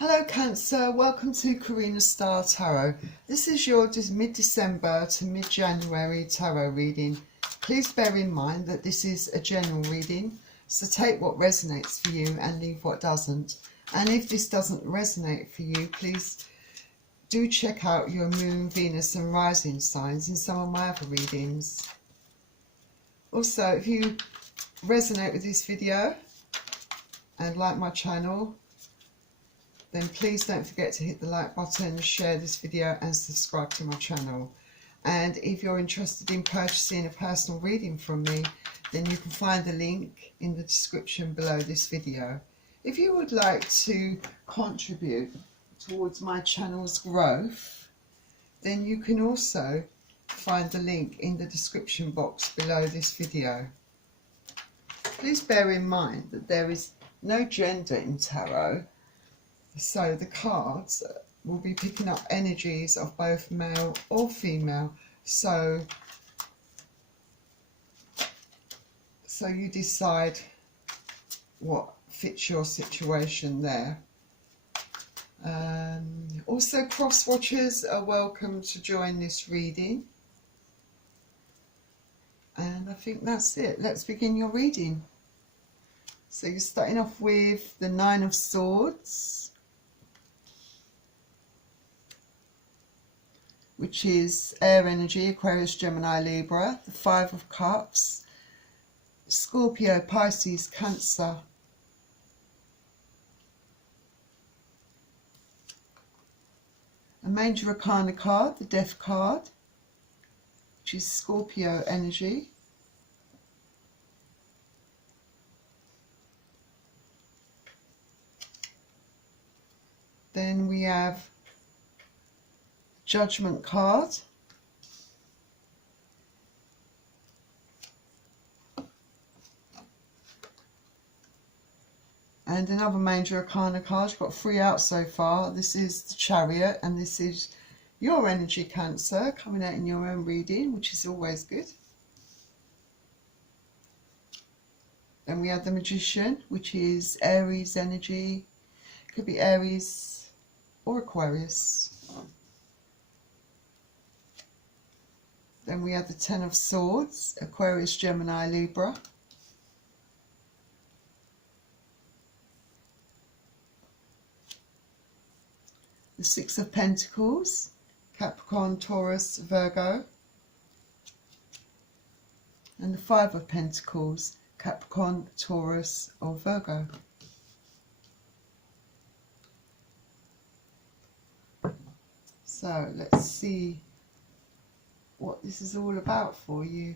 Hello Cancer, welcome to Karina Star Tarot. This is your mid-December to mid-January tarot reading. Please bear in mind that this is a general reading, so take what resonates for you and leave what doesn't. And if this doesn't resonate for you, please do check out your Moon, Venus and Rising signs in some of my other readings. Also, if you resonate with this video and like my channel, then please don't forget to hit the like button, share this video and subscribe to my channel. And if you're interested in purchasing a personal reading from me, then you can find the link in the description below this video. If you would like to contribute towards my channel's growth, then you can also find the link in the description box below this video. Please bear in mind that there is no gender in tarot, so the cards will be picking up energies of both male or female, so you decide what fits your situation there. Also, cross watchers are welcome to join this reading. And I think that's it. Let's begin your reading. So you're starting off with the Nine of Swords, which is air energy, Aquarius, Gemini, Libra. The Five of Cups, Scorpio, Pisces, Cancer. A Major Arcana card, the Death card, which is Scorpio energy. Then we have Judgment card, and another Major Arcana card. You've got 3 out so far. This is the Chariot, and this is your energy, Cancer, coming out in your own reading, which is always good. Then we have the Magician, which is Aries energy. Could be Aries or Aquarius. Then we have the Ten of Swords, Aquarius, Gemini, Libra. The Six of Pentacles, Capricorn, Taurus, Virgo. And the Five of Pentacles, Capricorn, Taurus or Virgo. So let's see what this is all about for you.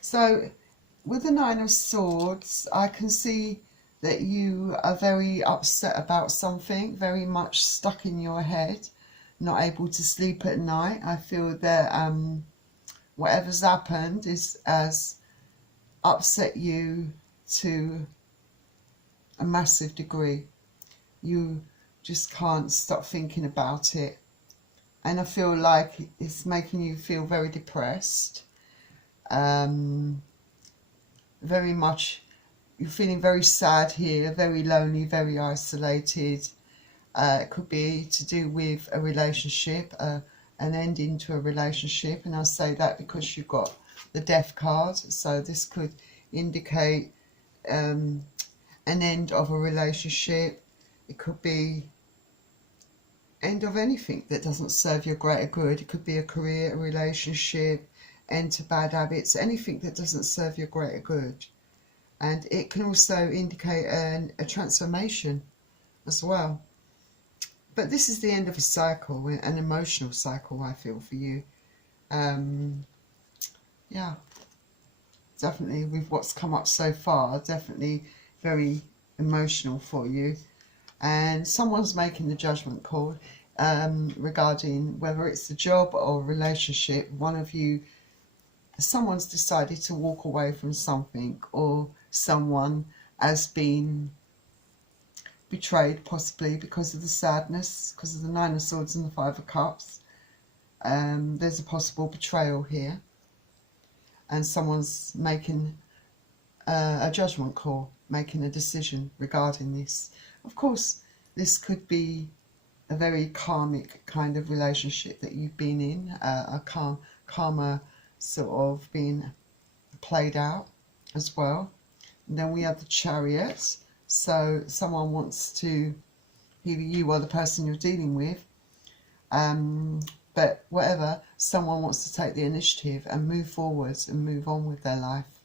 So with the Nine of Swords, I can see that you are very upset about something, very much stuck in your head, not able to sleep at night. I feel that whatever's happened has upset you to a massive degree. You just can't stop thinking about it. And I feel like it's making you feel very depressed. Very much, you're feeling very sad here, very lonely, very isolated. It could be to do with a relationship, an ending to a relationship. And I say that because you've got the Death card. So this could indicate an end of a relationship. It could be end of anything that doesn't serve your greater good. It could be a career, a relationship, end to bad habits, anything that doesn't serve your greater good. And it can also indicate a transformation as well. But this is the end of a cycle, an emotional cycle, I feel, for you. Yeah, definitely with what's come up so far, definitely very emotional for you. And someone's making the judgment call regarding whether it's a job or a relationship. One of you, someone's decided to walk away from something, or someone has been betrayed, possibly because of the sadness, because of the Nine of Swords and the Five of Cups. There's a possible betrayal here, and someone's making a judgment call. making a decision regarding this. Of course, this could be a very karmic kind of relationship that you've been in, a karma sort of being played out as well. And then we have the Chariot. So someone wants to, either you or the person you're dealing with, but whatever, someone wants to take the initiative and move forwards and move on with their life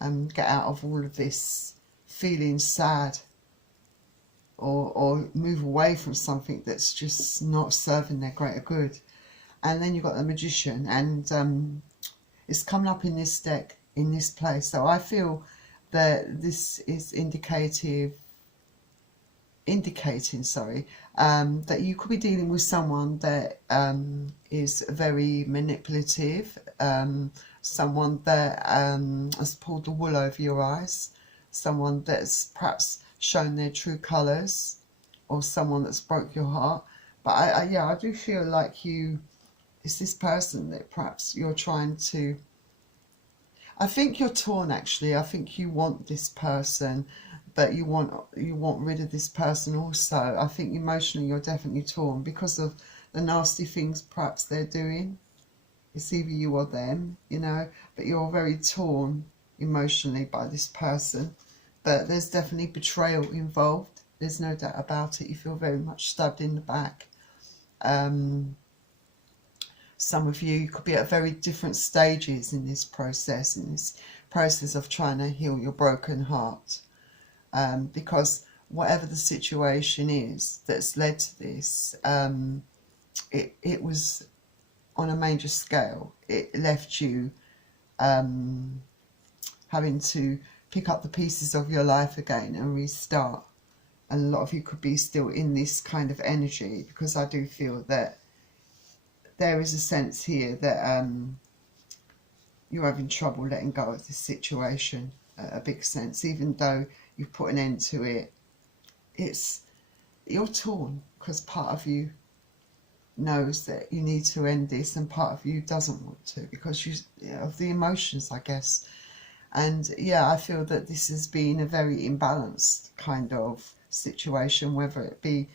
and get out of all of this feeling sad, or move away from something that's just not serving their greater good. And then you've got the Magician, and it's coming up in this deck in this place. So I feel that this is indicating that you could be dealing with someone that is very manipulative, someone that has pulled the wool over your eyes, someone that's perhaps shown their true colours, or someone that's broke your heart. But I do feel like it's this person that perhaps you're trying to, I think you're torn actually. I think you want this person, but you want rid of this person also. I think emotionally you're definitely torn because of the nasty things perhaps they're doing. It's either you or them, you know, but you're very torn emotionally by this person. But there's definitely betrayal involved. There's no doubt about it. You feel very much stabbed in the back. Some of you could be at very different stages in this process of trying to heal your broken heart. Because whatever the situation is that's led to this, it was on a major scale. It left you having to pick up the pieces of your life again and restart. And a lot of you could be still in this kind of energy, because I do feel that there is a sense here that you're having trouble letting go of this situation, a big sense. Even though you've put an end to it, you're torn, because part of you knows that you need to end this and part of you doesn't want to, because of the emotions, I guess. And yeah, I feel that this has been a very imbalanced kind of situation, whether it be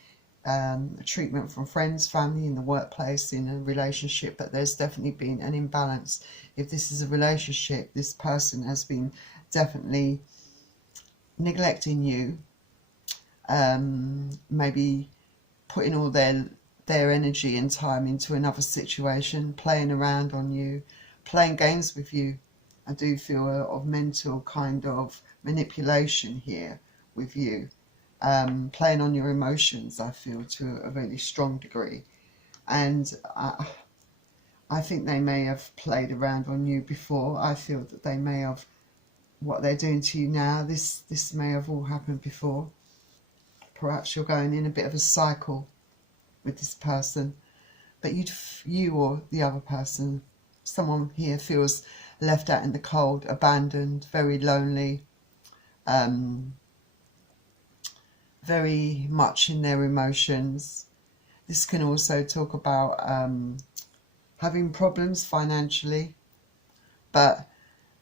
treatment from friends, family, in the workplace, in a relationship. But there's definitely been an imbalance. If this is a relationship, this person has been definitely neglecting you, maybe putting all their energy and time into another situation, playing around on you, playing games with you. I do feel a lot of mental kind of manipulation here with you. Playing on your emotions, I feel, to a really strong degree. And I think they may have played around on you before. I feel that they may have, what they're doing to you now, this may have all happened before. Perhaps you're going in a bit of a cycle with this person, but you or the other person, someone here feels left out in the cold, abandoned, very lonely, very much in their emotions. This can also talk about having problems financially, but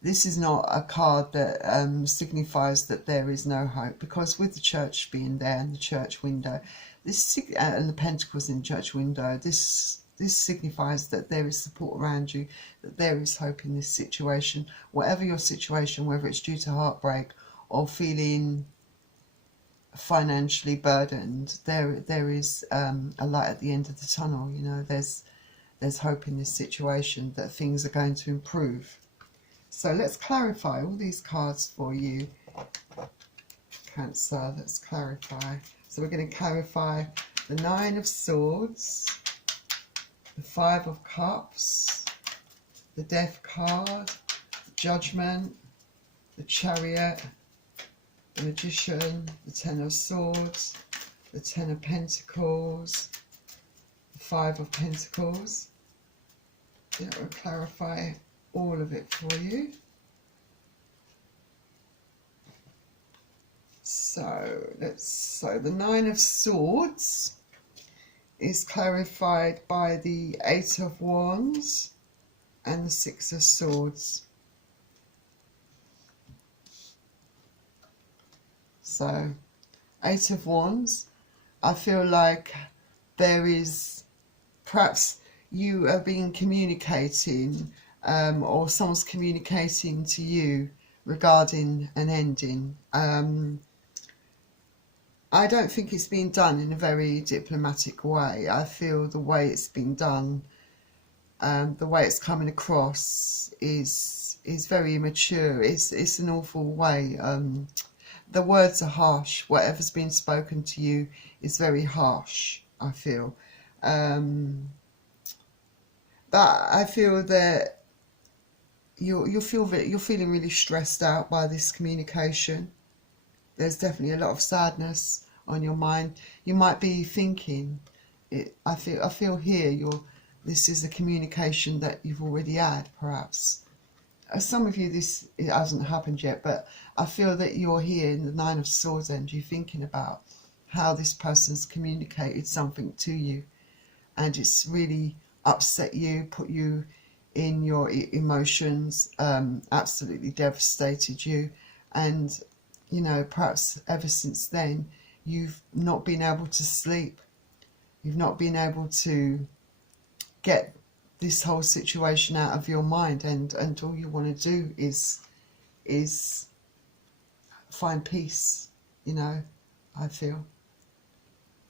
this is not a card that signifies that there is no hope, because with the church being there and the church window, and the pentacles in the church window, this signifies that there is support around you, that there is hope in this situation. Whatever your situation, whether it's due to heartbreak or feeling financially burdened, there is a light at the end of the tunnel. You know, there's hope in this situation that things are going to improve. So let's clarify all these cards for you, Cancer. Let's clarify. So we're going to clarify the Nine of Swords, the Five of Cups, the Death card, the Judgment, the Chariot, the Magician, the Ten of Swords, the Ten of Pentacles, the Five of Pentacles. Yeah, we'll clarify all of it for you. So the Nine of Swords is clarified by the Eight of Wands and the Six of Swords. So 8 of Wands, I feel like there is perhaps you have been communicating or someone's communicating to you regarding an ending. I don't think it's been done in a very diplomatic way. I feel the way it's been done, the way it's coming across is very immature. It's an awful way. The words are harsh. Whatever's been spoken to you is very harsh, I feel. But I feel that you're feeling really stressed out by this communication. There's definitely a lot of sadness on your mind. You might be thinking, I feel here this is a communication that you've already had, perhaps. Some of you it hasn't happened yet, but I feel that you're here in the Nine of Swords and you're thinking about how this person's communicated something to you, and it's really upset you, put you in your emotions, absolutely devastated you. And you know, perhaps ever since then you've not been able to sleep, you've not been able to get this whole situation out of your mind, and all you want to do is find peace, you know, I feel.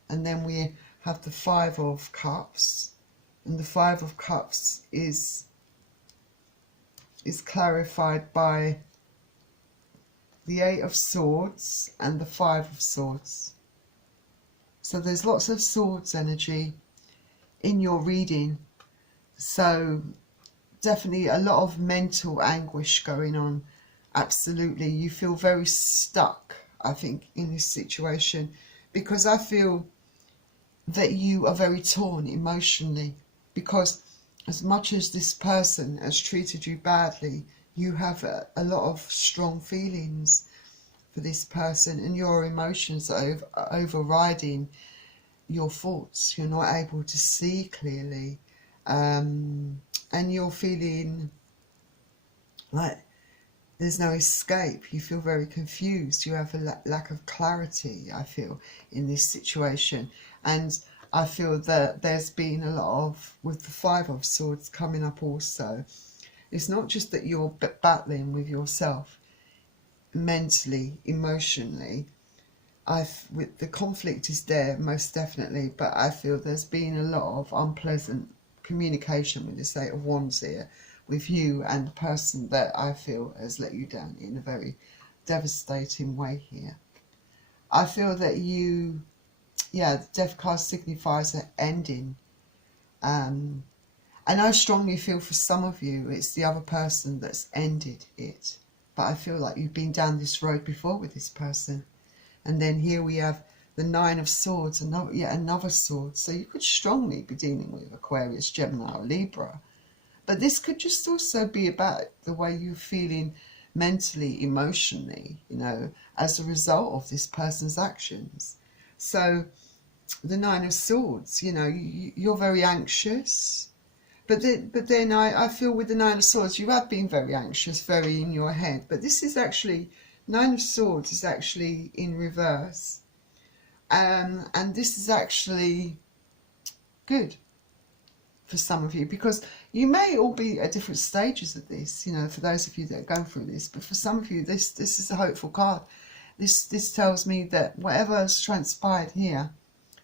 And then we have the Five of Cups, and the Five of Cups is clarified by the Eight of Swords and the Five of Swords. So there's lots of swords energy in your reading. So definitely a lot of mental anguish going on. Absolutely. You feel very stuck, I think, in this situation, because I feel that you are very torn emotionally, because as much as this person has treated you badly, you have a lot of strong feelings for this person, and your emotions are overriding your thoughts. You're not able to see clearly, and you're feeling like there's no escape. You feel very confused. You have a lack of clarity, I feel, in this situation. And I feel that there's been a lot of, with the Five of Swords coming up also, it's not just that you're battling with yourself mentally, emotionally. The conflict is there, most definitely, but I feel there's been a lot of unpleasant communication with this Eight of Wands here, with you and the person that I feel has let you down in a very devastating way here. I feel that the Death card signifies an ending. And I strongly feel for some of you it's the other person that's ended it. But I feel like you've been down this road before with this person. And then here we have the Nine of Swords, and yet another sword. So you could strongly be dealing with Aquarius, Gemini or Libra. But this could just also be about the way you're feeling mentally, emotionally, you know, as a result of this person's actions. So the Nine of Swords, you know, you're very anxious. But then I feel with the Nine of Swords, you have been very anxious, very in your head. But this is actually, Nine of Swords is actually in reverse. And this is actually good for some of you, because you may all be at different stages of this, you know, for those of you that are going through this. But for some of you, this is a hopeful card. This tells me that whatever has transpired here,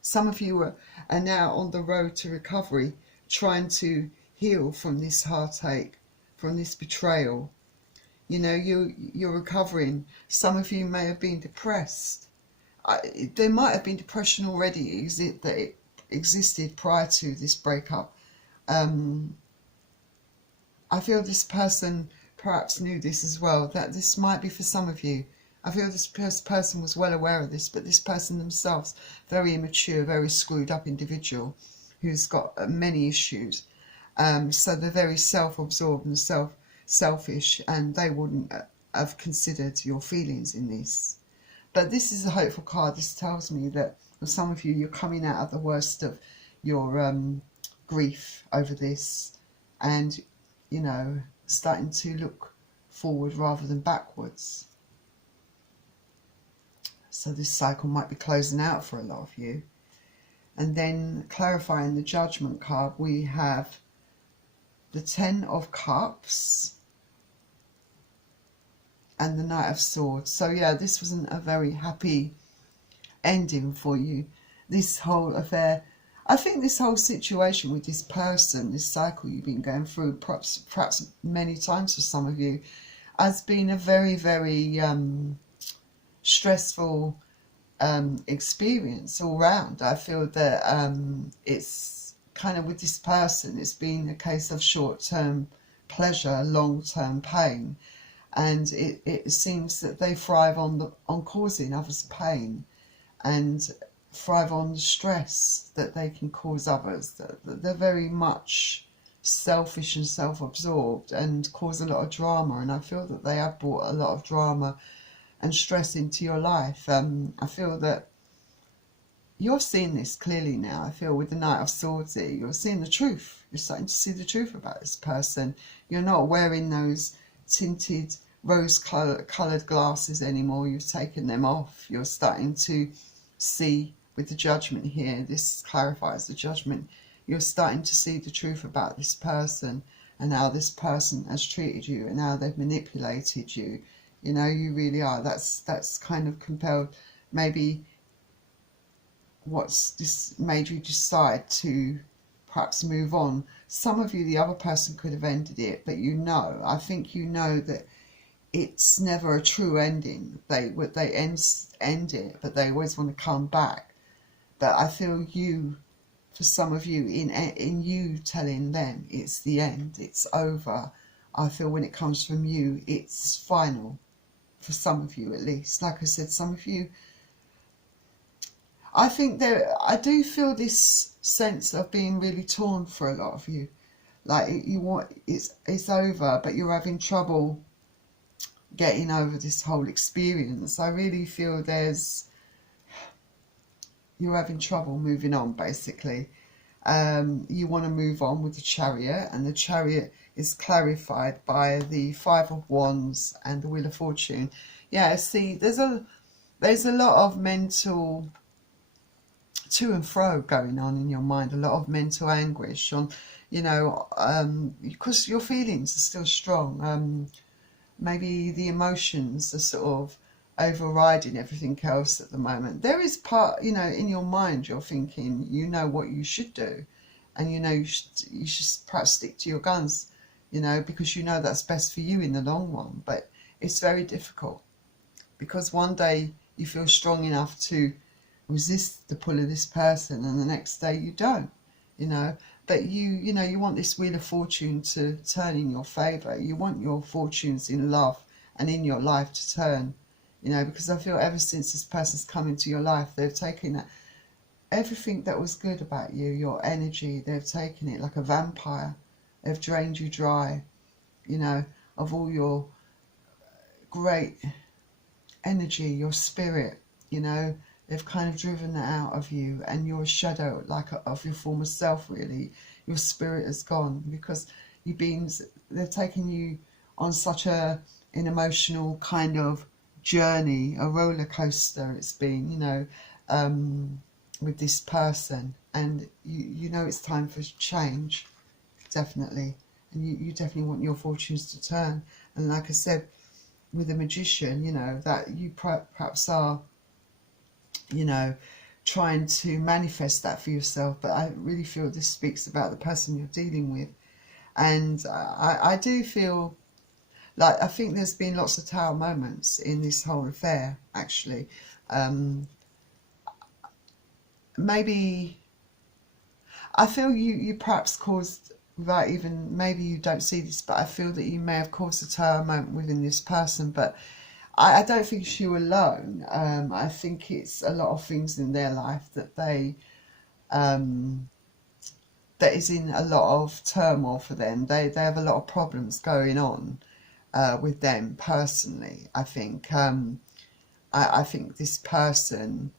some of you are now on the road to recovery, trying to heal from this heartache, from this betrayal. You know, you're recovering. Some of you may have been depressed. There might have been depression already that it existed prior to this breakup. I feel this person perhaps knew this as well, that this might be for some of you. I feel this person was well aware of this, but this person themselves, very immature, very screwed up individual who's got many issues. So they're very self-absorbed and selfish, and they wouldn't have considered your feelings in this. But this is a hopeful card. This tells me that for some of you, you're coming out of the worst of your grief over this, and, you know, starting to look forward rather than backwards. So So this cycle might be closing out for a lot of you. And then clarifying the Judgment card, we have the Ten of Cups and the Knight of Swords. So yeah, this wasn't a very happy ending for you, this whole affair. I think this whole situation with this person, this cycle you've been going through, perhaps many times for some of you, has been a very, very stressful experience all round. I feel that it's kind of, with this person, it's been a case of short-term pleasure, long-term pain, and it seems that they thrive on causing others pain, and thrive on the stress that they can cause others. They're very much selfish and self-absorbed and cause a lot of drama, and I feel that they have brought a lot of drama and stress into your life. I feel that you're seeing this clearly now. I feel with the Knight of Swords here, you're seeing the truth. You're starting to see the truth about this person. You're not wearing those tinted rose-coloured glasses anymore. You've taken them off. You're starting to see with the Judgment here. This clarifies the Judgment. You're starting to see the truth about this person and how this person has treated you and how they've manipulated you. You know, you really are. That's kind of compelled, maybe what's this made you decide to perhaps move on. Some of you, the other person could have ended it, but I think you know that it's never a true ending. They end it, but they always want to come back. But I feel for some of you, in you telling them it's the end, it's over, I feel when it comes from you, it's final. For some of you, at least. Like I said, some of you, I think I do feel this sense of being really torn for a lot of you. Like it's over, but you're having trouble getting over this whole experience. I really feel you're having trouble moving on, basically. You want to move on with the Chariot, and the Chariot is clarified by the Five of Wands and the Wheel of Fortune. Yeah, see, there's a lot of mental to and fro going on in your mind, a lot of mental anguish on, because your feelings are still strong. Maybe the emotions are sort of overriding everything else at the moment. There is part, in your mind, you're thinking, what you should do, and you should perhaps stick to your guns, because that's best for you in the long run. But it's very difficult, because one day you feel strong enough to resist the pull of this person, and the next day you don't, but you want this Wheel of Fortune to turn in your favour. You want your fortunes in love and in your life to turn, because I feel ever since this person's come into your life, they've taken everything that was good about you, your energy, they've taken it like a vampire. They've drained you dry, of all your great energy, your spirit, they've kind of driven that out of you, and you're a shadow of your former self, really. Your spirit has gone, because they've taken you on such an emotional kind of journey, a roller coaster it's been, with this person, and you know it's time for change, definitely, and you definitely want your fortunes to turn. And like I said, with the Magician, that you perhaps are, trying to manifest that for yourself, but I really feel this speaks about the person you're dealing with. And I do feel like, I think there's been lots of Tower moments in this whole affair, actually. Maybe I feel you perhaps caused, without even, maybe you don't see this, but I feel that you may have caused a Tower moment within this person. But I don't think it's you alone. I think it's a lot of things in their life that that is in a lot of turmoil for them. They have a lot of problems going on with them personally. I think I think this person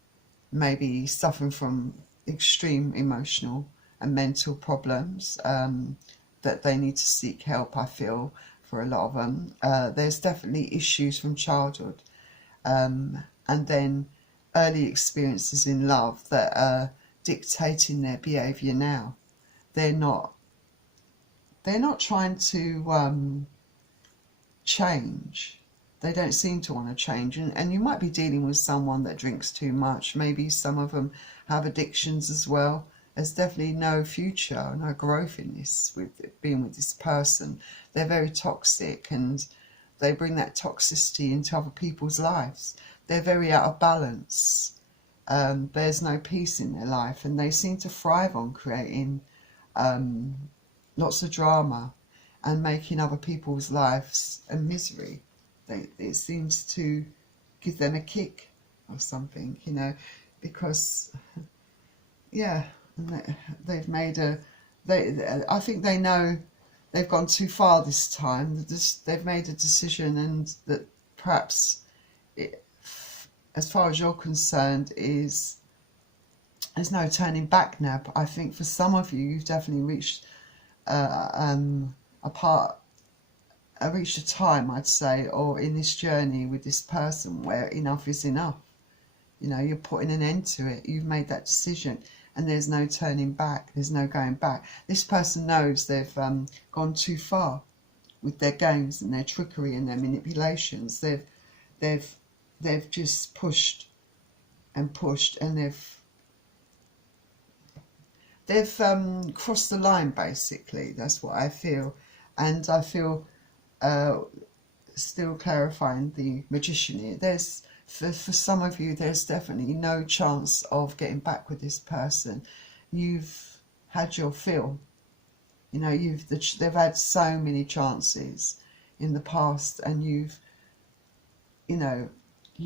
may be suffering from extreme emotional and mental problems, that they need to seek help, I feel, for a lot of them. There's definitely issues from childhood, and then early experiences in love that are dictating their behaviour now. They're not trying to change. They don't seem to want to change. And you might be dealing with someone that drinks too much. Maybe some of them have addictions as well. There's definitely no future, no growth in this, with being with this person. They're very toxic, and they bring that toxicity into other people's lives. They're very out of balance. There's no peace in their life, and they seem to thrive on creating lots of drama and making other people's lives a misery. It seems to give them a kick or something, you know, because, yeah, they've made a, I think they know they've gone too far this time. They've made a decision, and that perhaps, as far as you're concerned, there's no turning back now. But I think for some of you, you've definitely reached reached a time, I'd say, or in this journey with this person, where enough is enough. You know, you're putting an end to it. You've made that decision, and there's no turning back. There's no going back. This person knows they've gone too far with their games and their trickery and their manipulations. They've just pushed and pushed, and they've crossed the line, basically. That's what I feel. And I feel, still clarifying the magician here, there's, for some of you, there's definitely no chance of getting back with this person. You've had your fill. You know, they've had so many chances in the past, and you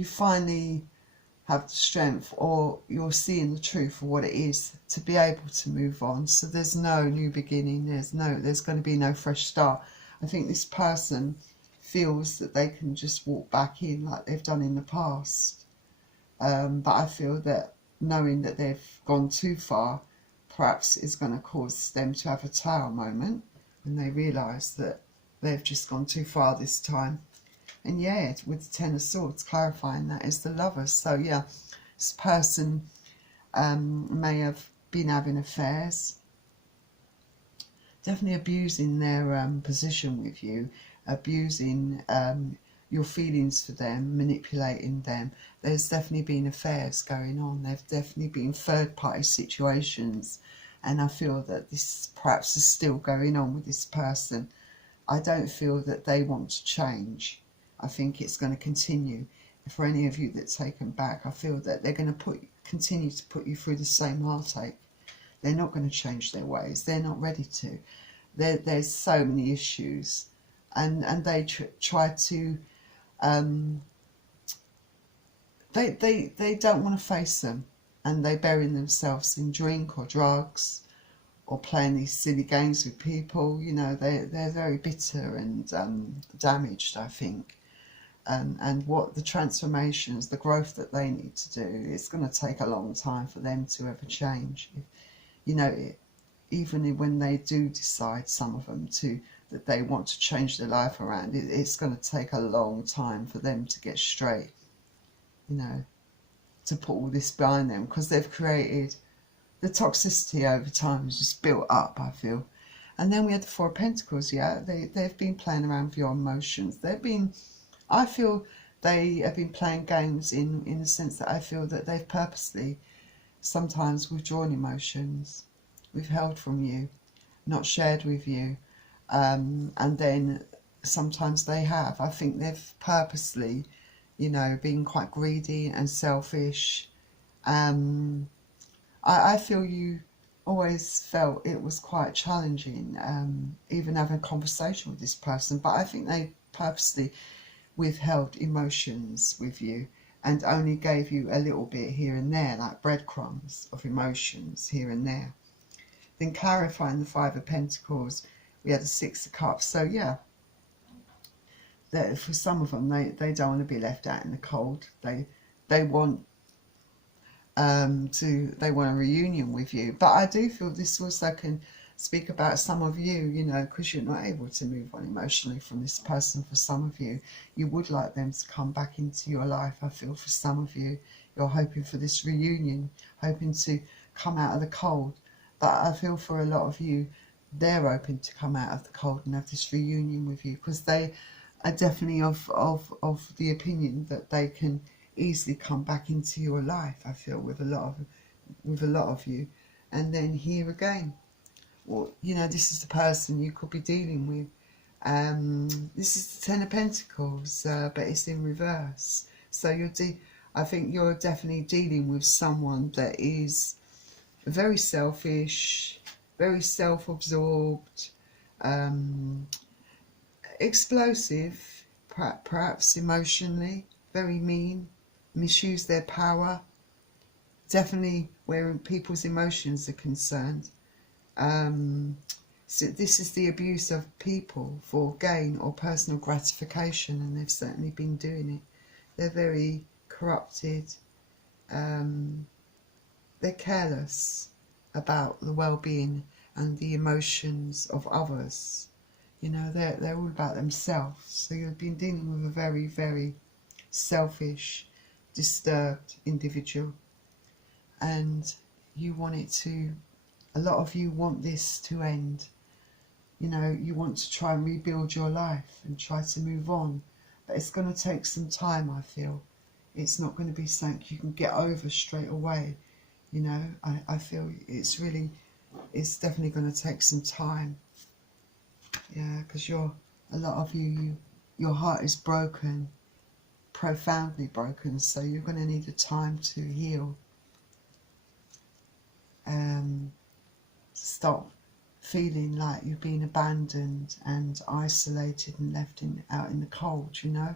finally have the strength, or you're seeing the truth of what it is, to be able to move on. So there's no new beginning. There's going to be no fresh start. I think this person feels that they can just walk back in like they've done in the past. But I feel that knowing that they've gone too far perhaps is going to cause them to have a tower moment when they realise that they've just gone too far this time. And yeah, with the Ten of Swords, clarifying that is the Lovers. So yeah, this person may have been having affairs, definitely abusing their position with you, abusing your feelings for them, manipulating them. There's definitely been affairs going on. There've definitely been third-party situations, and I feel that this perhaps is still going on with this person. I don't feel that they want to change. I think it's going to continue. For any of you that's taken back, I feel that they're going to continue to put you through the same heartache. They're not going to change their ways. They're not ready to. There's so many issues, and they try to. They don't want to face them, and they bury themselves in drink or drugs, or playing these silly games with people. You know, they're very bitter and damaged, I think. And what the transformations, the growth that they need to do, it's going to take a long time for them to ever change. You know, even when they do decide, some of them, that they want to change their life around, it's going to take a long time for them to get straight, you know, to put all this behind them, because they've created the toxicity over time, has just built up, I feel. And then we had the Four of Pentacles. Yeah, they've been playing around with your emotions. I feel they have been playing games in the sense that I feel that they've purposely sometimes withdrawn emotions, withheld from you, not shared with you, and then sometimes they have. I think they've purposely, you know, been quite greedy and selfish. I feel you always felt it was quite challenging, even having a conversation with this person, but I think they purposely withheld emotions with you and only gave you a little bit here and there, like breadcrumbs of emotions here and there. Then clarifying the Five of Pentacles, we had the Six of Cups. So yeah, for some of them, they don't want to be left out in the cold. They want they want a reunion with you. But I do feel this also can speak about some of you, you know, because you're not able to move on emotionally from this person. For some of you, you would like them to come back into your life. I feel for some of you, you're hoping for this reunion, hoping to come out of the cold. But I feel for a lot of you, they're hoping to come out of the cold and have this reunion with you, because they are definitely of the opinion that they can easily come back into your life. I feel with a lot of you. And then here again, well, you know, this is the person you could be dealing with. This is the Ten of Pentacles, but it's in reverse. So I think you're definitely dealing with someone that is very selfish, very self-absorbed, explosive, perhaps emotionally, very mean, misuse their power, definitely where people's emotions are concerned. So this is the abuse of people for gain or personal gratification, and they've certainly been doing it. They're very corrupted. They're careless about the well-being and the emotions of others. You know, they're all about themselves. So you've been dealing with a very, very selfish, disturbed individual, and you want it to. A lot of you want this to end. You know, you want to try and rebuild your life and try to move on, but it's going to take some time. I feel it's not going to be something you can get over straight away. You know, I feel it's definitely going to take some time. Yeah, because a lot of you, your heart is broken, profoundly broken, so you're going to need a time to heal. Stop feeling like you've been abandoned and isolated and left out in the cold. You know,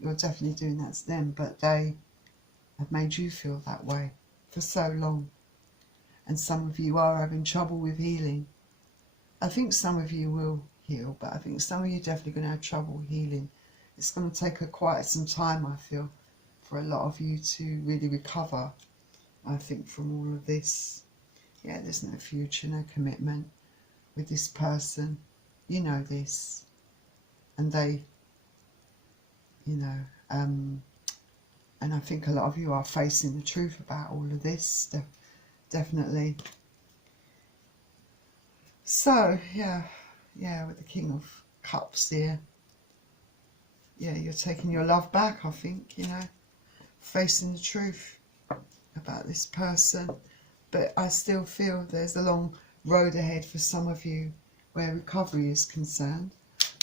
you're definitely doing that to them, but they have made you feel that way for so long. And some of you are having trouble with healing. I think some of you will heal, but I think some of you are definitely going to have trouble healing. It's going to take quite some time, I feel, for a lot of you to really recover, I think, from all of this. Yeah, there's no future, no commitment with this person. You know this. And they, you know, and I think a lot of you are facing the truth about all of this, definitely. So, yeah, with the King of Cups here. Yeah, you're taking your love back, I think, you know, facing the truth about this person. But I still feel there's a long road ahead for some of you where recovery is concerned.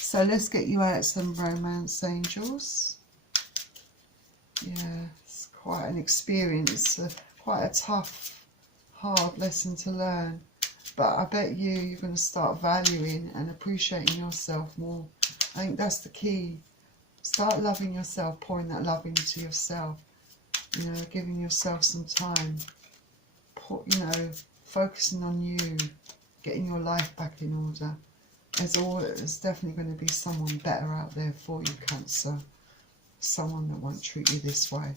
So let's get you out some romance, angels. Yeah, it's quite an experience, quite a tough, hard lesson to learn. But I bet you're going to start valuing and appreciating yourself more. I think that's the key. Start loving yourself, pouring that love into yourself. You know, giving yourself some time. You know, focusing on you, getting your life back in order. There's definitely going to be someone better out there for you, Cancer. Someone that won't treat you this way.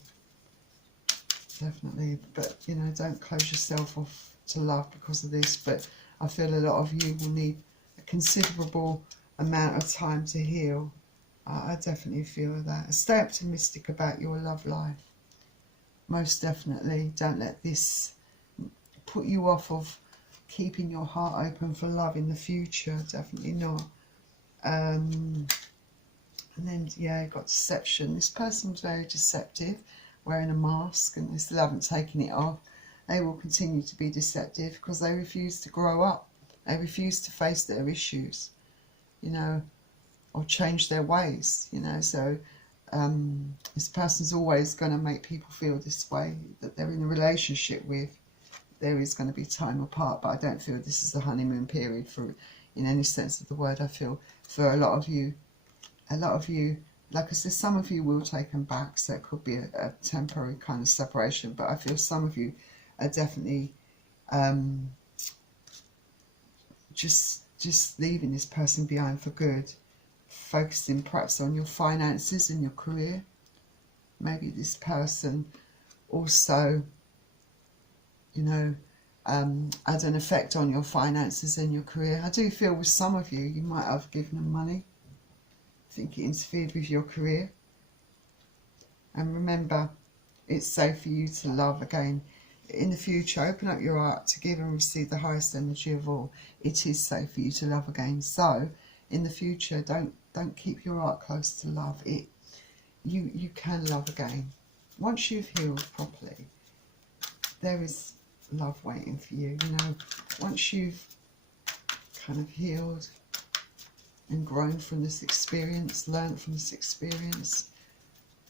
Definitely. But, you know, don't close yourself off to love because of this. But I feel a lot of you will need a considerable amount of time to heal. I definitely feel that. Stay optimistic about your love life. Most definitely. Don't let this put you off of keeping your heart open for love in the future. Definitely not. And then, yeah, you've got deception. This person's very deceptive, wearing a mask, and they still haven't taken it off. They will continue to be deceptive because they refuse to grow up. They refuse to face their issues, you know, or change their ways, you know. So this person's always going to make people feel this way, that they're in a relationship with. There is going to be time apart, but I don't feel this is the honeymoon period for, in any sense of the word. I feel for a lot of you, like I said, some of you will take them back, so it could be a temporary kind of separation, but I feel some of you are definitely just leaving this person behind for good, focusing perhaps on your finances and your career. Maybe this person also, you know, had an effect on your finances and your career. I do feel with some of you, you might have given them money. I think it interfered with your career. And remember, It's safe for you to love again. In the future, open up your heart to give and receive the highest energy of all. It is safe for you to love again. So, in the future, don't keep your heart close to love. You can love again. Once you've healed properly, there is love waiting for you. You know, once you've kind of healed and grown from this experience, learned from this experience,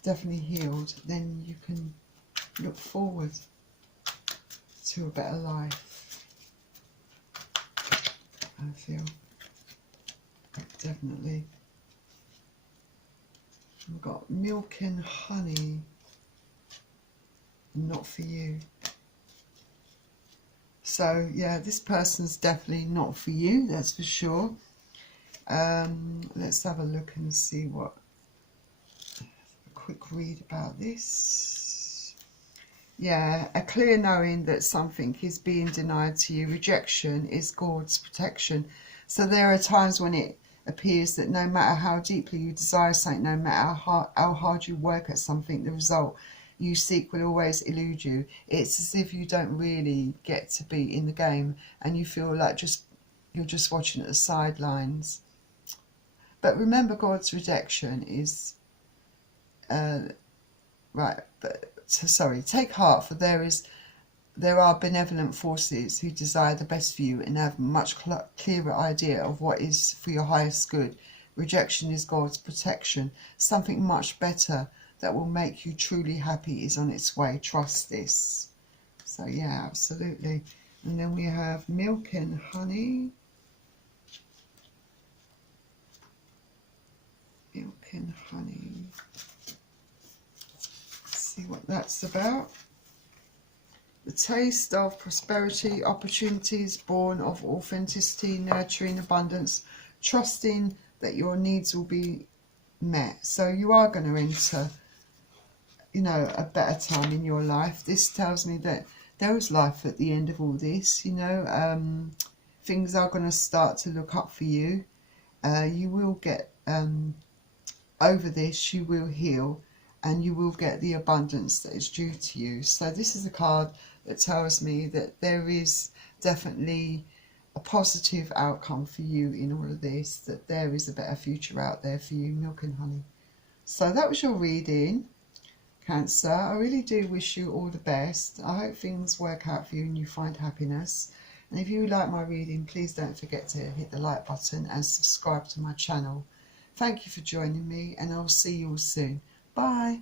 definitely healed, then you can look forward to a better life. I feel definitely. We've got milk and honey, not for you. So yeah, this person's definitely not for you, that's for sure. Let's have a look and see what a quick read about this. Yeah, a clear knowing that something is being denied to you. Rejection is God's protection. So there are times when it appears that no matter how deeply you desire something, no matter how hard you work at something, the result you seek will always elude you. It's as if you don't really get to be in the game and you feel like you're just watching at the sidelines. But remember, God's rejection is take heart, for there are benevolent forces who desire the best for you and have a much clearer idea of what is for your highest good. Rejection is God's protection. Something much better that will make you truly happy is on its way. Trust this. So yeah, absolutely. And then we have milk and honey. Milk and honey. Let's see what that's about. The taste of prosperity, opportunities born of authenticity, nurturing abundance, trusting that your needs will be met. So you are going to enter, you know, a better time in your life. This tells me that there is life at the end of all this, you know. Things are going to start to look up for you. You will get over this, you will heal, and you will get the abundance that is due to you. So this is a card that tells me that there is definitely a positive outcome for you in all of this, that there is a better future out there for you. Milk and honey. So that was your reading, Cancer. I really do wish you all the best. I hope things work out for you and you find happiness. And if you like my reading, please don't forget to hit the like button and subscribe to my channel. Thank you for joining me, and I'll see you all soon. Bye.